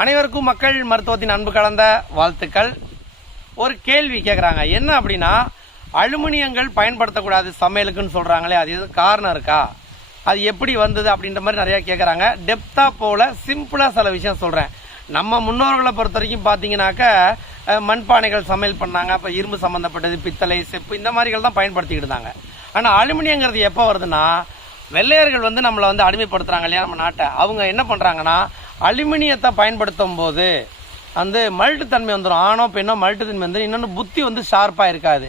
அனைவருக்கும் மக்கள் மருத்துவத்தின் அன்பு கலந்த வாழ்த்துக்கள். ஒரு கேள்வி கேட்குறாங்க என்ன அப்படின்னா அலுமினியங்கள் பயன்படுத்தக்கூடாது சமையலுக்குன்னு சொல்கிறாங்களே அது எதுவும் காரணம் இருக்கா? அது எப்படி வந்தது அப்படின்ற மாதிரி நிறையா கேட்குறாங்க டெப்த்தாக போல் சிம்பிளாக சில விஷயம் சொல்கிறேன் நம்ம முன்னோர்களை பொறுத்த வரைக்கும் பார்த்தீங்கன்னாக்க மண்பானைகள் சமையல் பண்ணாங்க. அப்போ இரும்பு சம்மந்தப்பட்டது பித்தளை செப்பு இந்த மாதிரிகள் தான் பயன்படுத்திக்கிட்டு இருந்தாங்க. ஆனால் அலுமினியங்கிறது எப்போ வருதுன்னா வெள்ளையர்கள் வந்து நம்மளை வந்து அடிமைப்படுத்துகிறாங்க இல்லையா நம்ம நாட்டை. அவங்க என்ன பண்ணுறாங்கன்னா அலுமினியத்தை பயன்படுத்தும் போது வந்து மல்ட்டு தன்மை வந்துடும் ஆணோ பெண்ணோ மல்ட்டுத்தன்மை வந்து இன்னொன்று புத்தி வந்து ஷார்ப்பாக இருக்காது.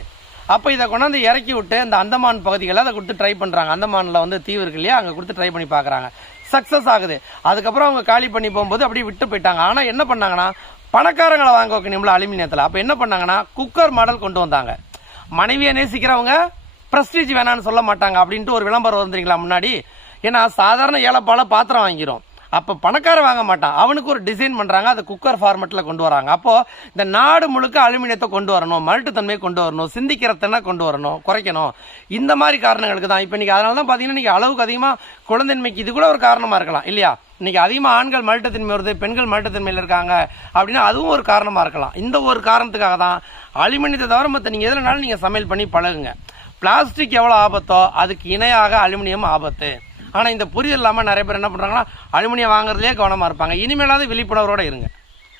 அப்போ இதை கொண்டாந்து இறக்கி விட்டு இந்த அந்தமான் பகுதிகளில் அதை கொடுத்து ட்ரை பண்ணுறாங்க அந்தமானில் வந்து தீவு இருக்கு இல்லையா? அங்கே கொடுத்து ட்ரை பண்ணி பார்க்குறாங்க. சக்ஸஸ் ஆகுது. அதுக்கப்புறம் அவங்க காலி பண்ணி போகும்போது அப்படியே விட்டு போயிட்டாங்க. ஆனால் என்ன பண்ணாங்கன்னா பணக்காரங்களை வாங்க வைக்கணும்ல அலுமினியத்தில். அப்போ என்ன பண்ணாங்கன்னா குக்கர் மாடல் கொண்டு வந்தாங்க. மனைவியை நேசிக்கிறவங்க ப்ரெஸ்டீஜ் வேணான்னு சொல்ல மாட்டாங்க அப்படின்ட்டு ஒரு விளம்பரம் வந்துறீங்களா முன்னாடி? ஏன்னா சாதாரண ஏழைப்பால பாத்திரம் வாங்கிரும். அப்போ பணக்கார வாங்க மாட்டான் அவனுக்கு ஒரு டிசைன் பண்ணுறாங்க அதை குக்கர் ஃபார்மெட்டில் கொண்டு வராங்க. அப்போது இந்த நாடு முழுக்க அலுமினியத்தை கொண்டு வரணும் மல்ட்டுத்தன்மையை கொண்டு வரணும் சிந்திக்கிறத்தனை கொண்டு வரணும் குறைக்கணும். இந்த மாதிரி காரணங்களுக்கு தான். இப்போ இன்றைக்கி அதனால தான் பார்த்தீங்கன்னா இன்றைக்கி அளவுக்கு அதிகமாக குழந்தைன்மைக்கு இது கூட ஒரு காரணமாக இருக்கலாம். இல்லையா? இன்னைக்கு அதிகமாக ஆண்கள் மல்ட்டத்தன்மை வருது பெண்கள் மல்ட்டத்தன்மையில் இருக்காங்க அப்படின்னா அதுவும் ஒரு காரணமாக இருக்கலாம். இந்த ஒரு காரணத்துக்காக தான் அலுமினியத்தை தவிர மற்ற நீங்கள் எதுலனாலும் நீங்கள் சமையல் பண்ணி பழகுங்க. பிளாஸ்டிக் எவ்வளோ ஆபத்தோ அதுக்கு இணையாக அலுமினியம் ஆபத்து. ஆனால் இந்த புரிதல் இல்லாமல் நிறைய பேர் என்ன பண்ணுறாங்கன்னா அலுமினியம் வாங்குறதுலேயே கவனமாக இருப்பாங்க. இனிமேலாவது விழிப்புணர்வோடு இருங்க.